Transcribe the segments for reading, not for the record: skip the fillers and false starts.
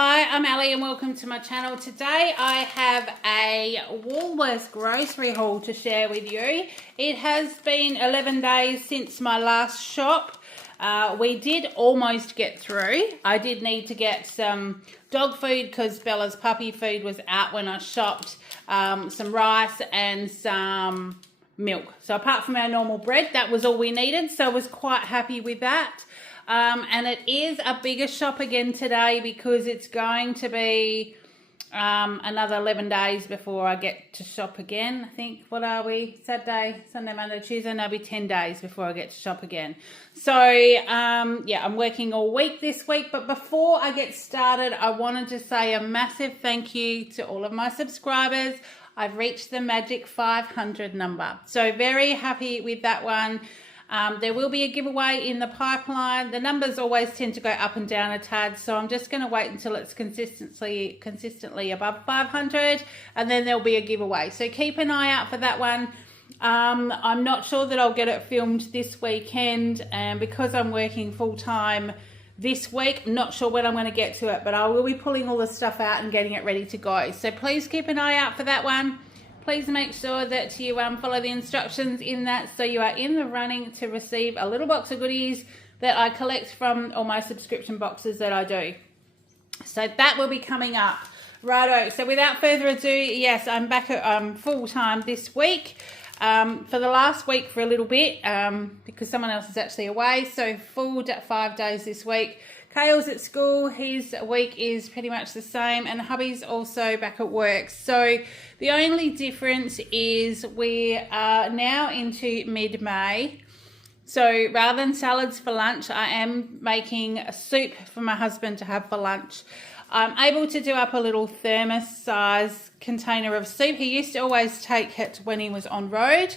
Hi, I'm Ali and welcome to my channel. Today I have a Woolworths grocery haul to share with you. It has been 11 days since my last shop. We did almost get through. I did need to get some dog food because Bella's puppy food was out when I shopped, some rice and some milk. So apart from our normal bread, that was all we needed. So I was quite happy with that. And it is a bigger shop again today because it's going to be another 11 days before I get to shop again. I think, what are we? Saturday, Sunday, Monday, Tuesday, and it'll be 10 days before I get to shop again. So, yeah, I'm working all week this week. But before I get started, I wanted to say a massive thank you to all of my subscribers. I've reached the magic 500 number. So very happy with that one. There will be a giveaway in the pipeline. The numbers always tend to go up and down a tad, so I'm just going to wait until it's consistently above 500, and then there'll be a giveaway. So keep an eye out for that one. I'm not sure that I'll get it filmed this weekend, and because I'm working full-time this week, I'm not sure when I'm going to get to it, but I will be pulling all the stuff out and getting it ready to go. So please keep an eye out for that one. Please make sure that you follow the instructions in that so you are in the running to receive a little box of goodies that I collect from all my subscription boxes that I do. So that will be coming up. Righto, so without further ado, yes, I'm back at full-time this week. For the last week for a little bit because someone else is actually away. So full 5 days this week. Kale's at school, his week is pretty much the same, and hubby's also back at work. So the only difference is we are now into mid-May. So rather than salads for lunch, I am making a soup for my husband to have for lunch. I'm able to do up a little thermos size container of soup. He used to always take it when he was on road,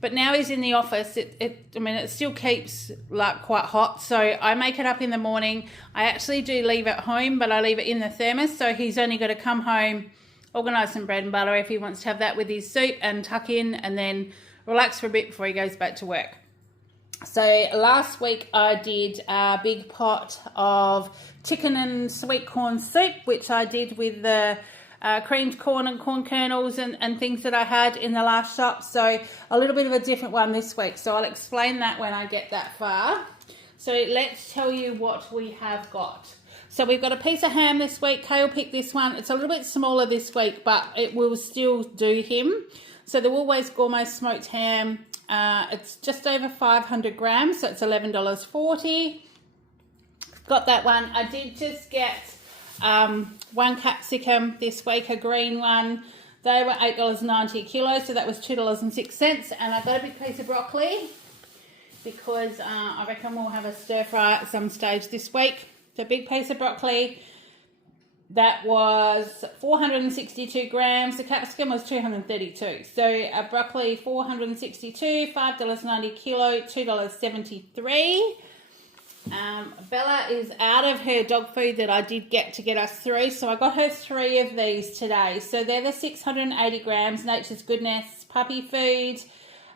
but now he's in the office. It still keeps like quite hot, so I make it up in the morning. I actually do leave it home, but I leave it in the thermos, so he's only got to come home, organise some bread and butter if he wants to have that with his soup, and tuck in and then relax for a bit before he goes back to work. So last week I did a big pot of chicken and sweet corn soup, which I did with the creamed corn and corn kernels and things that I had in the last shop. So a little bit of a different one this week. So I'll explain that when I get that far. So let's tell you what we have got. So we've got a piece of ham this week. Kale picked this one. It's a little bit smaller this week, but it will still do him. So the Woolworths Gourmet Smoked Ham, it's just over 500 grams, so it's $11.40. Got that one. I did just get one capsicum this week, a green one. They were $8.90 a kilo, so that was $2.06. And I got a big piece of broccoli because I reckon we'll have a stir fry at some stage this week. So big piece of broccoli. That was 462 grams. The capsicum was 232. So a broccoli 462, $5.90 a kilo, $2.73. Bella is out of her dog food that I did get to get us through, so I got her 3 of these today. So they're the 680 grams Nature's Goodness puppy food,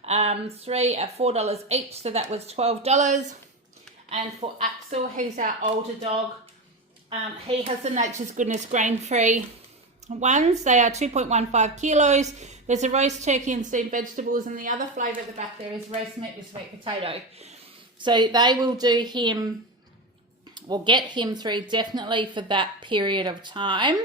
3 at $4 each, so that was $12. And for Axel, he's our older dog, he has the Nature's Goodness grain-free ones. They are 2.15 kilos. There's a roast turkey and steamed vegetables, and the other flavour at the back there is roast meat with sweet potato. So they will do him, or get him through definitely for that period of time.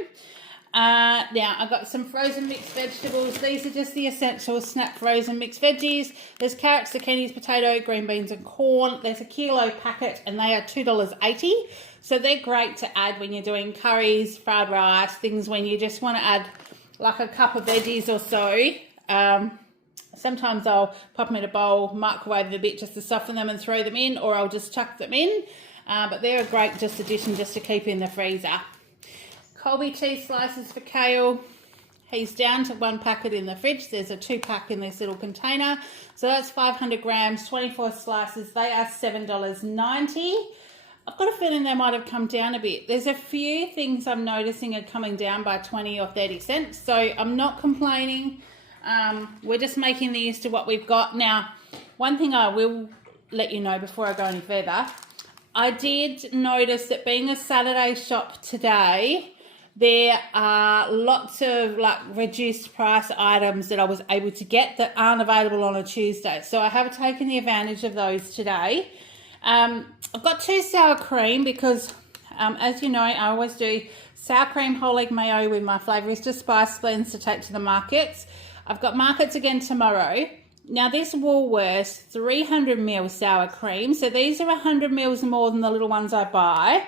Now, I've got some frozen mixed vegetables. These are just the essential snap frozen mixed veggies. There's carrots, zucchinis, potato, green beans and corn. There's a kilo packet and they are $2.80. So they're great to add when you're doing curries, fried rice, things when you just want to add like a cup of veggies or so. Sometimes I'll pop them in a bowl, microwave them a bit just to soften them and throw them in, or I'll just chuck them in. But they're a great addition just to keep in the freezer. Colby cheese slices for Kale. He's down to 1 packet in the fridge. There's a 2-pack in this little container. So that's 500 grams, 24 slices. They are $7.90. I've got a feeling they might have come down a bit. There's a few things I'm noticing are coming down by 20 or 30 cents. So I'm not complaining. We're just making the use of what we've got. Now, one thing I will let you know before I go any further, I did notice that being a Saturday shop today, there are lots of like reduced price items that I was able to get that aren't available on a Tuesday. So I have taken the advantage of those today. I've got 2 sour cream because, as you know, I always do sour cream whole egg mayo with my Flavourista spice blends to take to the markets. I've got markets again tomorrow. Now this Woolworths 300ml sour cream, so these are 100ml more than the little ones I buy.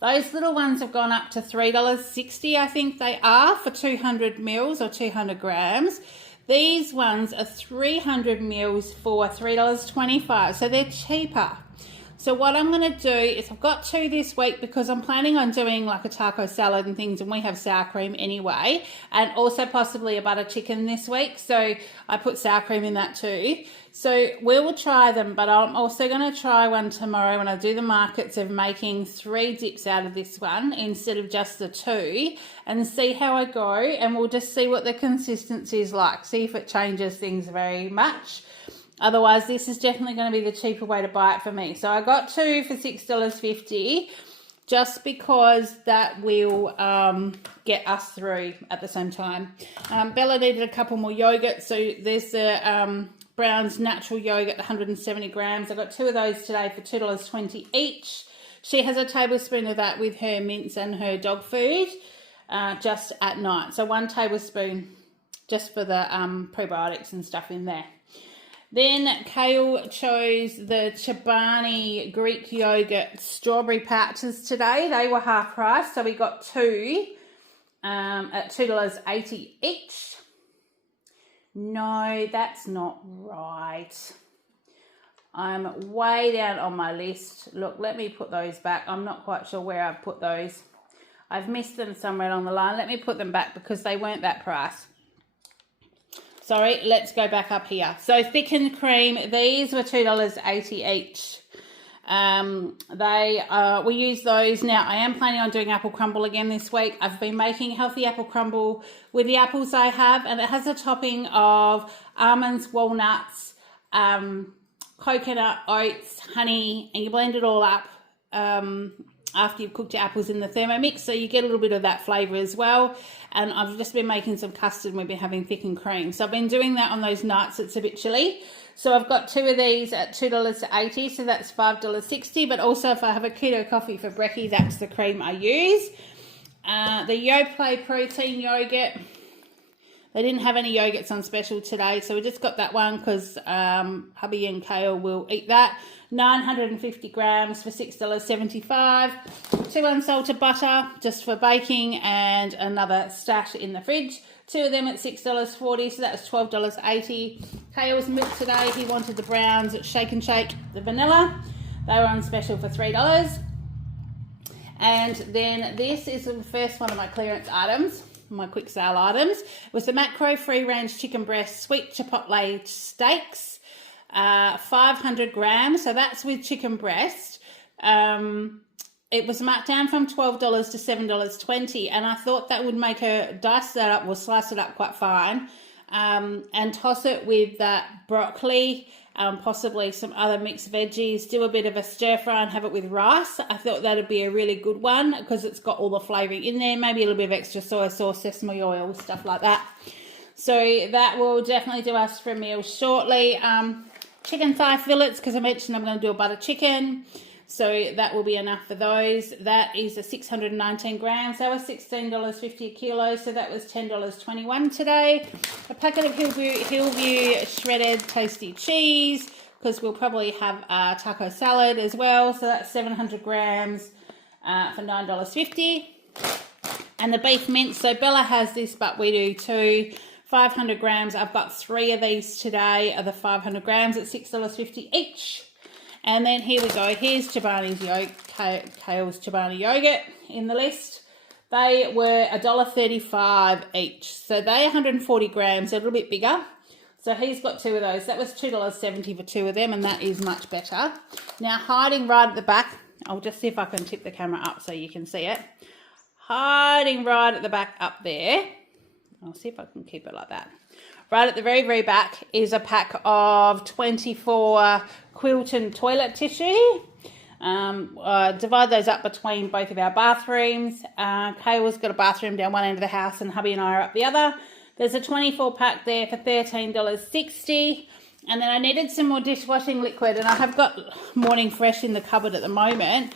Those little ones have gone up to $3.60, I think they are, for 200 mils or 200 grams. These ones are 300 mils for $3.25, so they're cheaper. So what I'm going to do is I've got 2 this week because I'm planning on doing like a taco salad and things, and we have sour cream anyway, and also possibly a butter chicken this week. So I put sour cream in that too. So we will try them, but I'm also going to try one tomorrow when I do the markets of making 3 dips out of this one instead of just the 2, and see how I go, and we'll just see what the consistency is like, see if it changes things very much. Otherwise, this is definitely going to be the cheaper way to buy it for me. So I got 2 for $6.50 just because that will get us through at the same time. Bella needed a couple more yogurt. So there's the Brown's Natural Yogurt, 170 grams. I got 2 of those today for $2.20 each. She has a tablespoon of that with her mince and her dog food just at night. So 1 tablespoon just for the probiotics and stuff in there. Then Kale chose the Chobani Greek yogurt strawberry pouches today. They were half price, so we got 2 at $2.80 each. No, that's not right. I'm way down on my list. Look, let me put those back. I'm not quite sure where I've put those. I've missed them somewhere along the line. Let me put them back because they weren't that price. Sorry, let's go back up here. So thickened cream, these were $2.80 each. We use those. Now, I am planning on doing apple crumble again this week. I've been making healthy apple crumble with the apples I have, and it has a topping of almonds, walnuts, coconut, oats, honey, and you blend it all up after you've cooked your apples in the Thermomix, so you get a little bit of that flavour as well. And I've just been making some custard and we've been having thickened cream. So I've been doing that on those nights it's a bit chilly. So I've got 2 of these at $2.80, so that's $5.60. But also if I have a keto coffee for brekkie, that's the cream I use. The Yoplait protein yogurt. They didn't have any yogurts on special today, so we just got that one because hubby and Kale will eat that. 950 grams for $6.75. 2 unsalted butter just for baking, and another stash in the fridge. 2 of them at $6.40, so that's $12.80. Kale's milk today, he wanted the Browns Shake and Shake, the vanilla. They were on special for $3. And then this is the first one of my clearance items, my quick sale items. It was the macro free range chicken breast sweet chipotle steaks. 500 grams, so that's with chicken breast. It was marked down from $12 to $7.20, and I thought that would make her dice that up or slice it up quite fine, and toss it with that broccoli, possibly some other mixed veggies, do a bit of a stir fry and have it with rice. I thought that would be a really good one because it's got all the flavouring in there, maybe a little bit of extra soy sauce, sesame oil, stuff like that. So that will definitely do us for a meal shortly. Chicken thigh fillets, because I mentioned I'm going to do a butter chicken. So that will be enough for those. That is a 619 grams. That was $16.50 a kilo, so that was $10.21 today. A packet of Hillview shredded tasty cheese, because we'll probably have a taco salad as well. So that's 700 grams for $9.50. And the beef mince. So Bella has this, but we do too. 500 grams. I've got 3 of these today of the 500 grams at $6.50 each. And then here we go. Here's Chobani's Kale's Chobani yogurt in the list. They were $1.35 each. So they're 140 grams, a little bit bigger. So he's got 2 of those. That was $2.70 for 2 of them, and that is much better. Now, hiding right at the back, I'll just see if I can tip the camera up so you can see it. Hiding right at the back up there. I'll see if I can keep it like that. Right at the very, very back is a pack of 24 Quilton toilet tissue. Divide those up between both of our bathrooms. Kayla's got a bathroom down one end of the house and hubby and I are up the other. There's a 24 pack there for $13.60. And then I needed some more dishwashing liquid, and I have got Morning Fresh in the cupboard at the moment.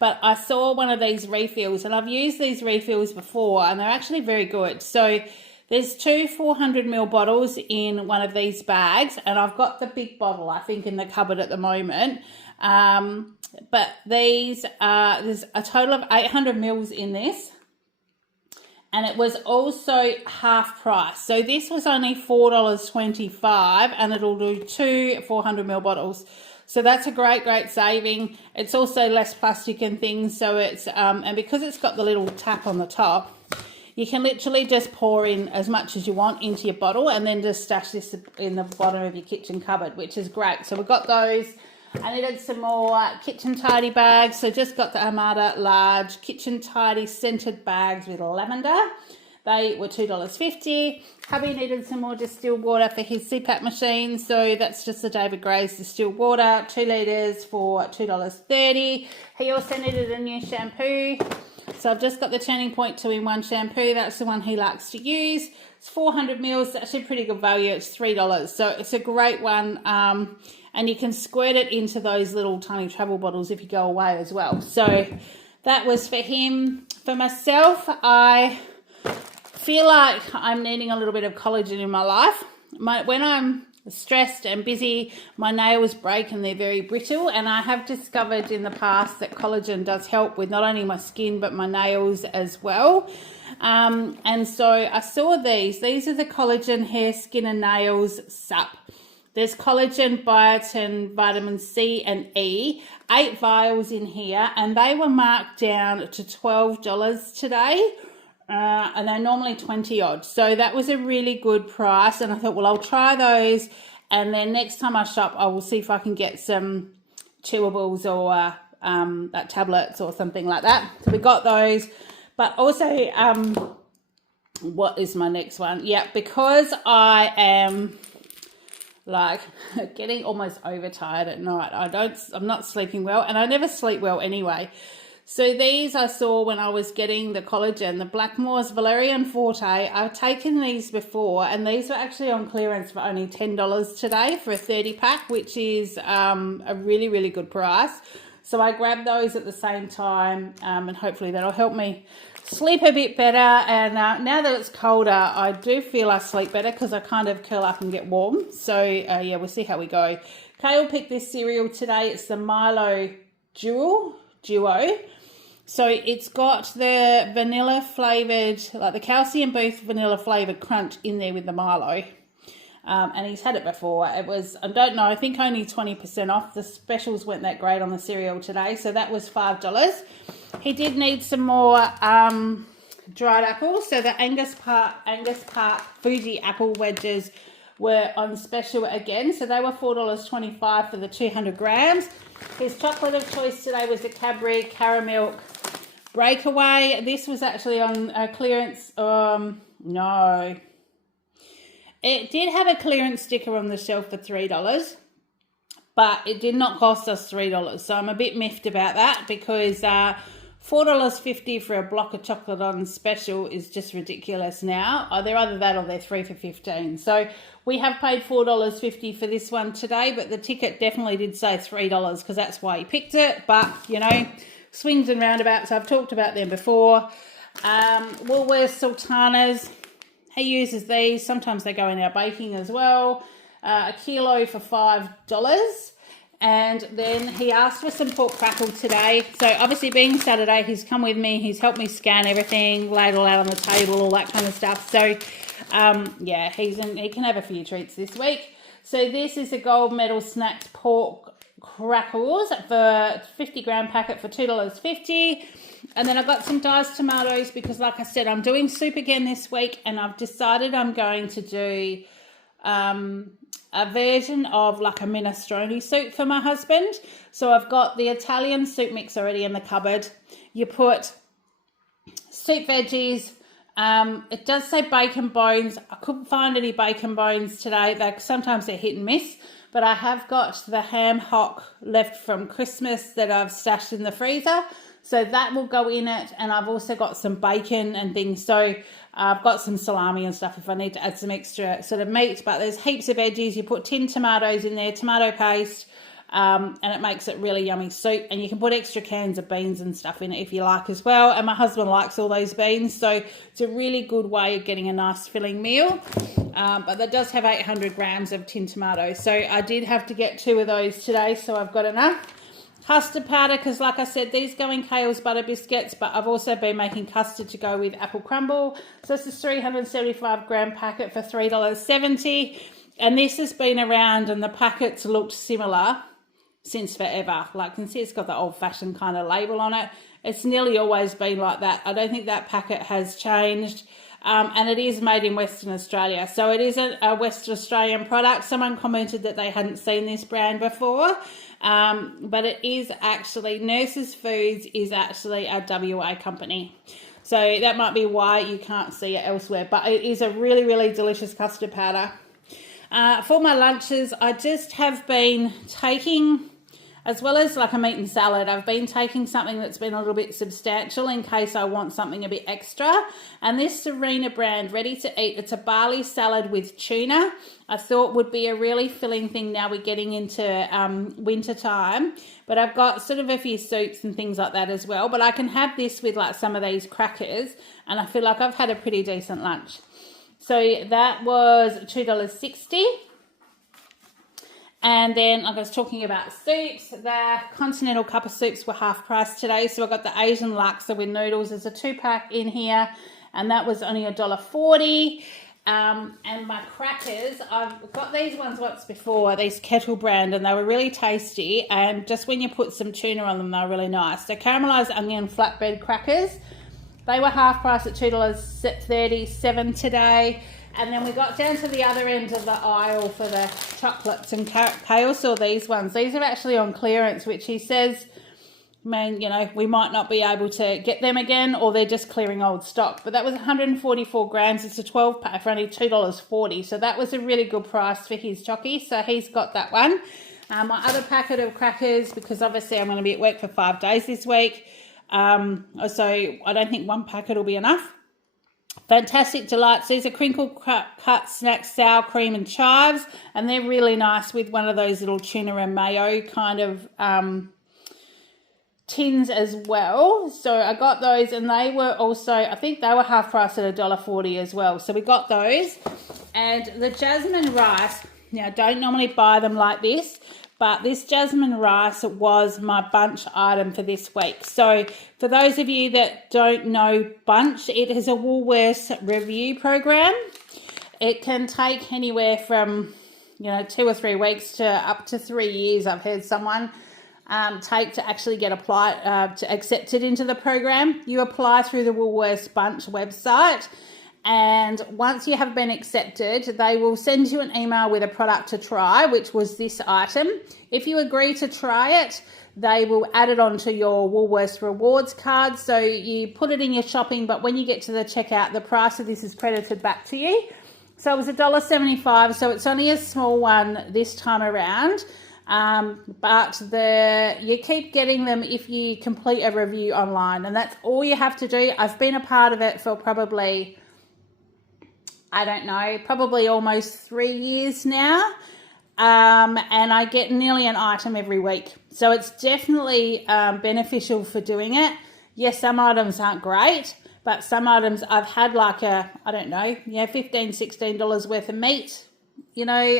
But I saw one of these refills, and I've used these refills before, and they're actually very good. So there's two 400ml bottles in one of these bags, and I've got the big bottle, I think, in the cupboard at the moment. But these, there's a total of 800 mils in this. And it was also half price. So this was only $4.25, and it'll do two 400ml bottles. So that's a great saving. It's also less plastic and things. So it's, and because it's got the little tap on the top, you can literally just pour in as much as you want into your bottle and then just stash this in the bottom of your kitchen cupboard, which is great. So we've got those. I needed some more kitchen tidy bags, so just got the Armada large kitchen tidy scented bags with lavender. They were $2.50. Hubby needed some more distilled water for his CPAP machine, so that's just the David Gray's distilled water, 2 litres for $2.30. He also needed a new shampoo, so I've just got the Turning Point 2-in-1 shampoo. That's the one he likes to use. It's 400 mils, it's actually pretty good value. It's $3, so it's a great one. And you can squirt it into those little tiny travel bottles if you go away as well. So that was for him. For myself, I feel like I'm needing a little bit of collagen in my life. When I'm stressed and busy, my nails break and they're very brittle. And I have discovered in the past that collagen does help with not only my skin, but my nails as well. And so I saw these. These are the Collagen Hair, Skin and Nails SUP. There's collagen, biotin, vitamin C and E, 8 vials in here, and they were marked down to $12 today, and they're normally 20 odd. So that was a really good price, and I thought, well, I'll try those, and then next time I shop, I will see if I can get some chewables or tablets or something like that. So we got those, but also, what is my next one? Yeah, because I am like getting almost overtired at night. I'm not sleeping well, and I never sleep well anyway. So these I saw when I was getting the collagen, the Blackmore's Valerian Forte. I've taken these before, and these were actually on clearance for only $10 today for a 30 pack, which is a really good price. So I grabbed those at the same time, and hopefully that'll help me sleep a bit better. And now that it's colder, I do feel I sleep better because I kind of curl up and get warm. So yeah, we'll see how we go. Kay will pick this cereal today. It's the Milo Duo. So it's got the vanilla flavoured, like the calcium boost vanilla flavoured crunch in there with the Milo. And he's had it before. It was, I don't know, I think only 20% off. The specials weren't that great on the cereal today, so that was $5. He did need some more dried apples. So the Angus Park Fuji apple wedges were on special again. So they were $4.25 for the 200 grams. His chocolate of choice today was the Cadbury Caramel Breakaway. This was actually on clearance. No. It did have a clearance sticker on the shelf for $3, but it did not cost us $3. So I'm a bit miffed about that because $4.50 for a block of chocolate on special is just ridiculous now. They're either that or they're 3 for $15. So we have paid $4.50 for this one today, but the ticket definitely did say $3 because that's why he picked it. But, you know, swings and roundabouts. I've talked about them before. Woolworths Sultanas. He uses these. Sometimes they go in our baking as well. A kilo for $5. And then he asked for some pork crackle today. So obviously being Saturday, he's come with me. He's helped me scan everything, lay it all out on the table, all that kind of stuff. So yeah, he can have a few treats this week. So this is a gold medal snacked pork crackles for 50-gram packet for $2.50. And then I've got some diced tomatoes because, like I said, I'm doing soup again this week, and I've decided I'm going to do a version of like a minestrone soup for my husband. So I've got the Italian soup mix already in the cupboard. You put soup veggies. It does say bacon bones. I couldn't find any bacon bones today. Sometimes they're hit and miss. but I have got the ham hock left from Christmas that I've stashed in the freezer. So that will go in it, and I've also got some bacon and things. So I've got some salami and stuff if I need to add some extra sort of meat. But there's heaps of veggies. You put tinned tomatoes in there, tomato paste, and it makes it really yummy soup. And you can put extra cans of beans and stuff in it if you like as well. And my husband likes all those beans, so it's a really good way of getting a nice filling meal. But that does have 800 grams of tinned tomatoes. So I did have to get 2 of those today, so I've got enough. Custard powder, because like I said, these go in Kale's butter biscuits, but I've also been making custard to go with apple crumble. So this is a 375 gram packet for $3.70. And this has been around, and the packets looked similar since forever. Like you can see, it's got the old-fashioned kind of label on it. It's nearly always been like that. I don't think that packet has changed. And it is made in Western Australia. So it isn't a Western Australian product. Someone commented that they hadn't seen this brand before. But it is actually, Nurses Foods is actually a WA company. So that might be why you can't see it elsewhere. But it is a really, really delicious custard powder. For my lunches, I just have been taking, as well as like a meat and salad, I've been taking something that's been a little bit substantial in case I want something a bit extra. And this Serena brand, ready to eat, it's a barley salad with tuna. I thought would be a really filling thing now we're getting into winter time. But I've got sort of a few soups and things like that as well. But I can have this with like some of these crackers, and I feel like I've had a pretty decent lunch. So that was $2.60. And then like I was talking about soups, the continental cup of soups were half price today. So I got the Asian laksa with noodles. There's a 2-pack in here, and that was only $1.40. And my crackers, I've got these ones once before, these Kettle brand, and they were really tasty. And just when you put some tuna on them, they're really nice. So caramelized onion flatbread crackers, they were half price at $2.37 today. And then we got down to the other end of the aisle for the chocolates, and Kale saw these ones. These are actually on clearance, which he says, you know, we might not be able to get them again, or they're just clearing old stock. But that was 144 grams. It's a 12-pack for only $2.40. So that was a really good price for his chocky. So he's got that one. My other packet of crackers, because obviously I'm going to be at work for 5 days this week. So I don't think 1 packet will be enough. Fantastic Delights. These are crinkle cut snacks, sour cream and chives, and they're really nice with one of those little tuna and mayo kind of tins as well. So I got those, and they were also, I think they were half price at $1.40 as well. So we got those. And the jasmine rice, now I don't normally buy them like this, but this jasmine rice was my bunch item for this week. So for those of you that don't know bunch, it is a Woolworths review program. It can take anywhere from, 2 or 3 weeks to up to 3 years. I've heard someone take to actually get applied to accepted into the program. You apply through the Woolworths bunch website. And once you have been accepted, they will send you an email with a product to try, which was this item. If you agree to try it, they will add it onto your Woolworths rewards card. So you put it in your shopping, but when you get to the checkout, the price of this is credited back to you. So it was $1.75, so it's only a small one this time around. But you keep getting them if you complete a review online, and that's all you have to do. I've been a part of it for probably, probably almost 3 years now. And I get nearly an item every week. So it's definitely beneficial for doing it. Yes, some items aren't great, but some items I've had like $15, $16 worth of meat,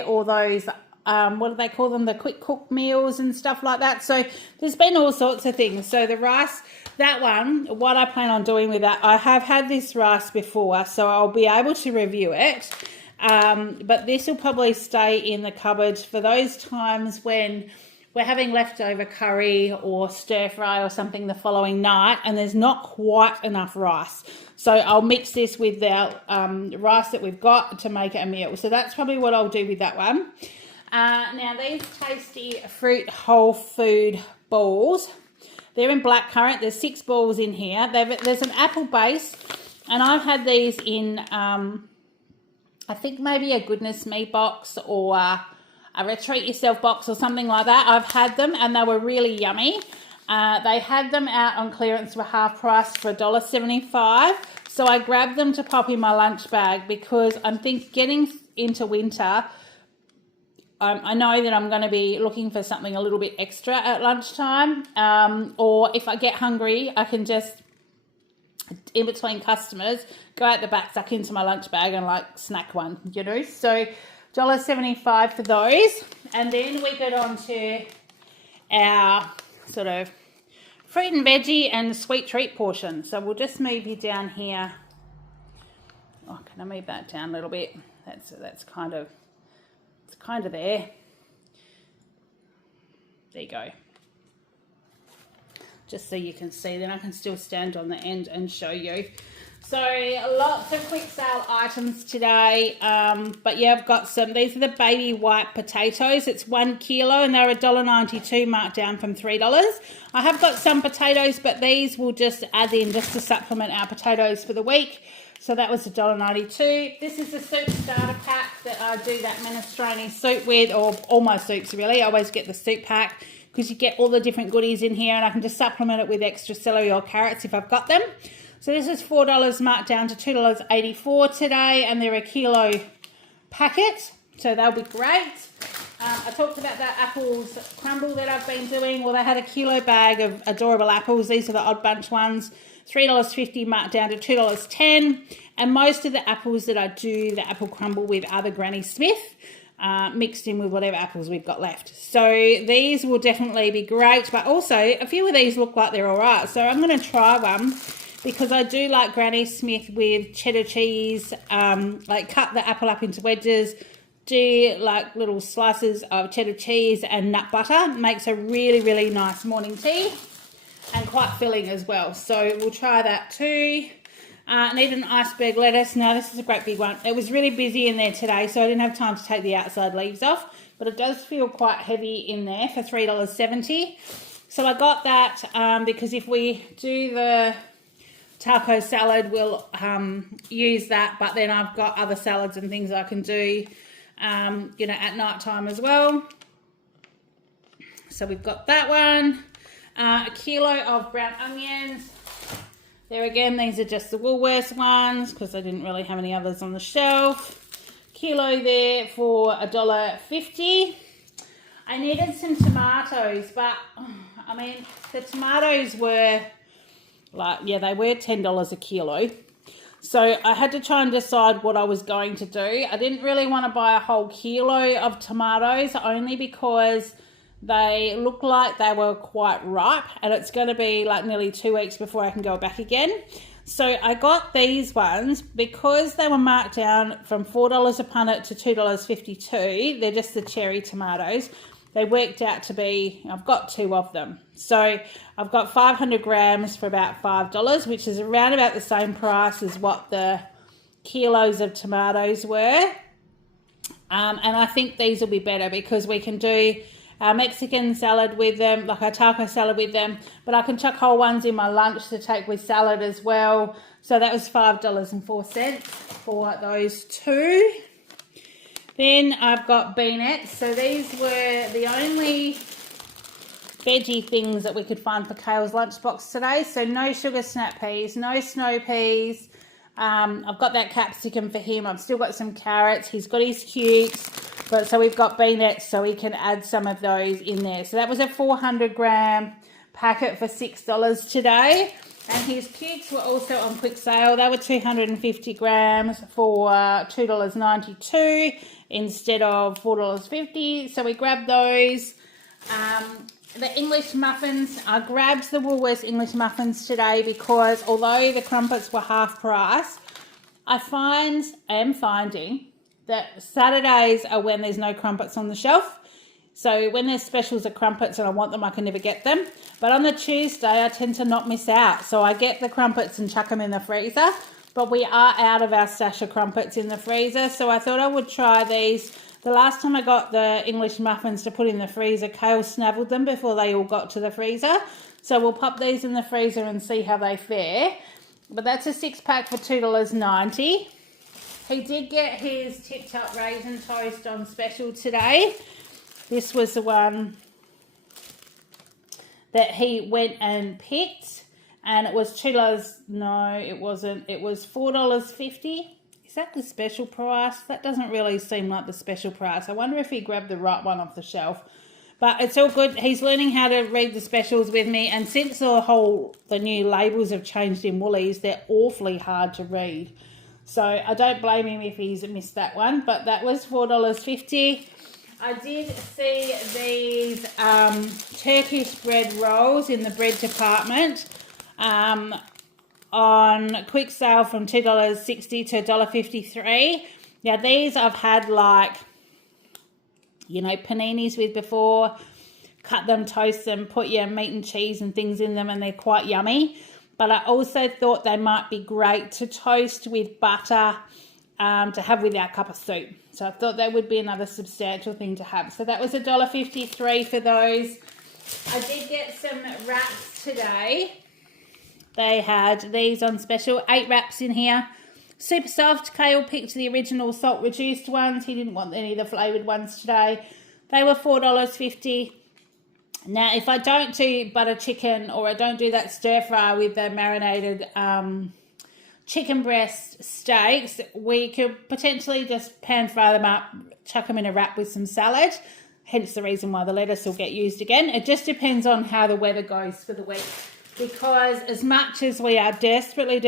or those, what do they call them? The quick cook meals and stuff like that. So there's been all sorts of things. So the rice, that one, what I plan on doing with that, I have had this rice before, so I'll be able to review it. But this will probably stay in the cupboard for those times when we're having leftover curry or stir fry or something the following night and there's not quite enough rice. So I'll mix this with the rice that we've got to make it a meal. So that's probably what I'll do with that one. Now these tasty fruit whole food balls, they're in blackcurrant. There's 6 balls in here. There's an apple base, and I've had these in, I think maybe a Goodness Me box or a treat yourself box or something like that. I've had them and they were really yummy. They had them out on clearance for half price for $1.75. So I grabbed them to pop in my lunch bag because I'm getting into winter. I know that I'm going to be looking for something a little bit extra at lunchtime. Or if I get hungry, I can just, in between customers, go out the back, tuck into my lunch bag and like snack one, you know. So $1.75 for those. And then we get on to our sort of fruit and veggie and sweet treat portion. So we'll just move you down here. Oh, can I move that down a little bit? That's kind of, it's kind of there. There you go. Just so you can see, then I can still stand on the end and show you. So lots of quick sale items today. But yeah, I've got some, these are the baby white potatoes. It's 1 kilo and they're $1.92 marked down from $3. I have got some potatoes, but these will just add in just to supplement our potatoes for the week. So that was $1.92. This is the soup starter pack that I do that minestrone soup with, or all my soups really. I always get the soup pack because you get all the different goodies in here and I can just supplement it with extra celery or carrots if I've got them. So this is $4 marked down to $2.84 today, and they're a kilo packet, so they'll be great. I talked about that apples crumble that I've been doing. Well, they had a kilo bag of adorable apples. These are the Odd Bunch ones. $3.50 marked down to $2.10. And most of the apples that I do the apple crumble with are the Granny Smith, mixed in with whatever apples we've got left. So these will definitely be great, but also a few of these look like they're all right. So I'm going to try one, because I do like Granny Smith with cheddar cheese, like cut the apple up into wedges, do like little slices of cheddar cheese and nut butter. Makes a really, really nice morning tea and quite filling as well. So we'll try that too. Need an iceberg lettuce. Now this is a great big one. It was really busy in there today, so I didn't have time to take the outside leaves off, but it does feel quite heavy in there for $3.70. So I got that because if we do the taco salad, we'll use that, but then I've got other salads and things I can do you know, at night time as well. So we've got that one. A kilo of brown onions. There again, these are just the Woolworths ones because I didn't really have any others on the shelf. Kilo there for $1.50. I needed some tomatoes, but I mean the tomatoes were like, yeah, they were $10 a kilo. So I had to try and decide what I was going to do. I didn't really want to buy a whole kilo of tomatoes, only because they look like they were quite ripe and it's going to be like nearly 2 weeks before I can go back again. So I got these ones because they were marked down from $4 a punnet to $2.52. They're just the cherry tomatoes. They worked out to be, I've got 2 of them. So I've got 500 grams for about $5, which is around about the same price as what the kilos of tomatoes were. And I think these will be better because we can do our Mexican salad with them, like our taco salad with them, but I can chuck whole ones in my lunch to take with salad as well. So that was $5.04 for those 2. Then I've got beanettes. So these were the only veggie things that we could find for Kale's lunchbox today. So no sugar snap peas, no snow peas. I've got that capsicum for him. I've still got some carrots. He's got his cukes. But so we've got beanettes, so we can add some of those in there. So that was a 400 gram packet for $6 today. And his cukes were also on quick sale. They were 250 grams for $2.92 instead of $4.50. So we grabbed those. The English muffins, I grabbed the Woolworths English muffins today because although the crumpets were half price, I am finding that Saturdays are when there's no crumpets on the shelf. So when there's specials of crumpets and I want them, I can never get them. But on the Tuesday, I tend to not miss out. So I get the crumpets and chuck them in the freezer. But we are out of our stash of crumpets in the freezer. So I thought I would try these. The last time I got the English muffins to put in the freezer, Kale snaveled them before they all got to the freezer. So we'll pop these in the freezer and see how they fare. But that's a 6-pack for $2.90. He did get his Tip Top Raisin Toast on special today. This was the one that he went and picked, and it was $2. No, it wasn't. It was $4.50. Is that the special price? That doesn't really seem like the special price. I wonder if he grabbed the right one off the shelf. But it's all good. He's learning how to read the specials with me. And since the new labels have changed in Woolies, they're awfully hard to read. So I don't blame him if he's missed that one. But that was $4.50. I did see these Turkish bread rolls in the bread department on quick sale from $2.60 to $1.53. Now these I've had paninis with before. Cut them, toast them, put your meat and cheese and things in them, and they're quite yummy. But I also thought they might be great to toast with butter to have with our cup of soup. So I thought that would be another substantial thing to have. So that was $1.53 for those. I did get some wraps today. They had these on special, 8 wraps in here. Super soft. Kale picked the original salt reduced ones. He didn't want any of the flavoured ones today. They were $4.50. Now, if I don't do butter chicken or I don't do that stir fry with the marinated chicken breast steaks, we could potentially just pan fry them up, chuck them in a wrap with some salad. Hence the reason why the lettuce will get used again. It just depends on how the weather goes for the week. Because as much as we are desperately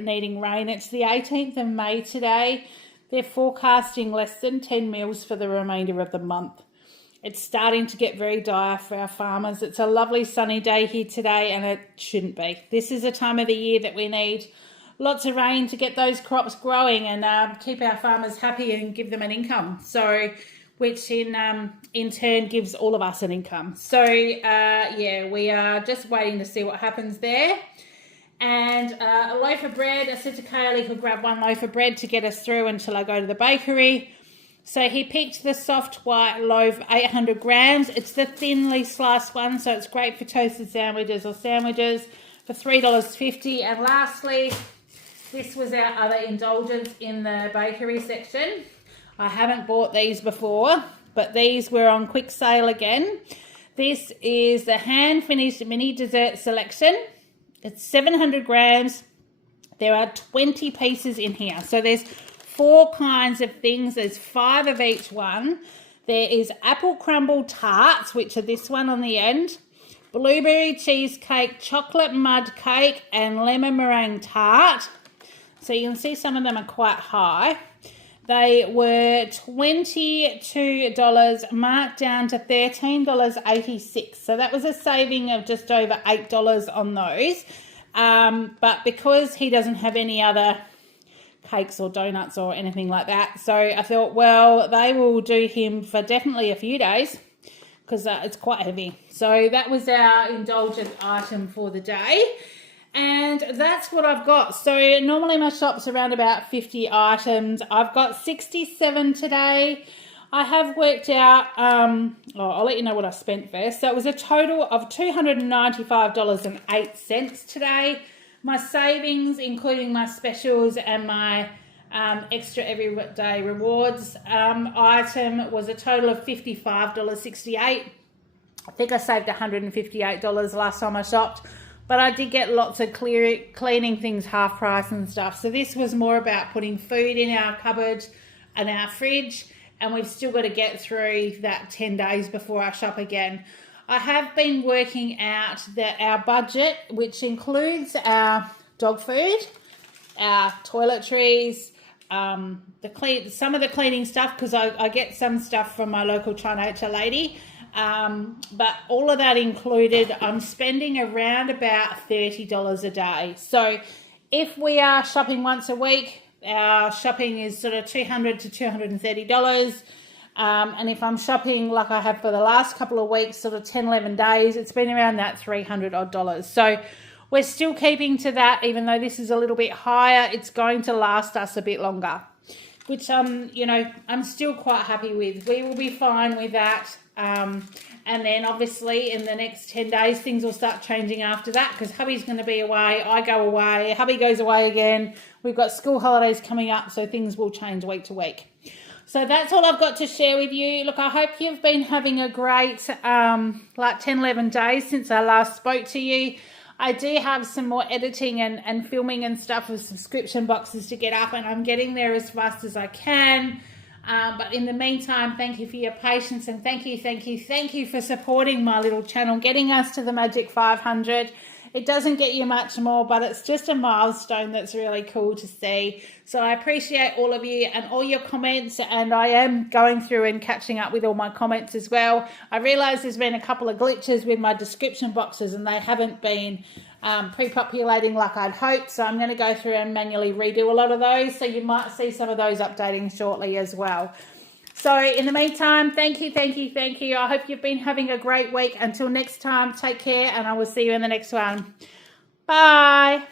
needing rain, it's the 18th of May today. They're forecasting less than 10 mils for the remainder of the month. It's starting to get very dire for our farmers. It's a lovely sunny day here today, and it shouldn't be. This is a time of the year that we need lots of rain to get those crops growing and keep our farmers happy and give them an income. So, which in turn gives all of us an income. So, yeah, we are just waiting to see what happens there. And a loaf of bread. I said to Kale he could grab 1 loaf of bread to get us through until I go to the bakery. So he picked the soft white loaf, 800 grams. It's the thinly sliced one, so it's great for toasted sandwiches or sandwiches for $3.50. And lastly, this was our other indulgence in the bakery section. I haven't bought these before, but these were on quick sale again. This is the hand-finished mini dessert selection. It's 700 grams. There are 20 pieces in here. So there's 4 kinds of things. There's 5 of each one. There is apple crumble tarts, which are this one on the end, blueberry cheesecake, chocolate mud cake, and lemon meringue tart. So you can see some of them are quite high. They were $22, marked down to $13.86. So that was a saving of just over $8 on those. But because he doesn't have any other cakes or donuts or anything like that, so I thought, well, they will do him for definitely a few days because it's quite heavy. So that was our indulgent item for the day. And that's what I've got. So normally my shop's around about 50 items. I've got 67 today. I have worked out, I'll let you know what I spent first. So it was a total of $295.08 today. My savings, including my specials and my extra everyday rewards item, was a total of $55.68. I think I saved $158 last time I shopped. But I did get lots of cleaning things half price and stuff. So this was more about putting food in our cupboard and our fridge. And we've still got to get through that 10 days before I shop again. I have been working out that our budget, which includes our dog food, our toiletries, some of the cleaning stuff, because I get some stuff from my local Tri-Nature lady. But all of that included, I'm spending around about $30 a day. So if we are shopping once a week, our shopping is sort of $200 to $230. And if I'm shopping like I have for the last couple of weeks, sort of 10, 11 days, it's been around that $300 odd. So we're still keeping to that, even though this is a little bit higher, it's going to last us a bit longer, which, I'm still quite happy with. We will be fine with that. And then obviously in the next 10 days, things will start changing after that because hubby's going to be away. I go away. Hubby goes away again. We've got school holidays coming up, so things will change week to week. So that's all I've got to share with you. Look, I hope you've been having a great like 10, 11 days since I last spoke to you. I do have some more editing and filming and stuff with subscription boxes to get up, and I'm getting there as fast as I can. But in the meantime, thank you for your patience, and thank you for supporting my little channel, getting us to the magic 500. It doesn't get you much more, but it's just a milestone that's really cool to see. So I appreciate all of you and all your comments, and I am going through and catching up with all my comments as well. I realise there's been a couple of glitches with my description boxes, and they haven't been pre-populating like I'd hoped. So I'm going to go through and manually redo a lot of those. So you might see some of those updating shortly as well. So in the meantime, thank you. I hope you've been having a great week. Until next time, take care, and I will see you in the next one. Bye.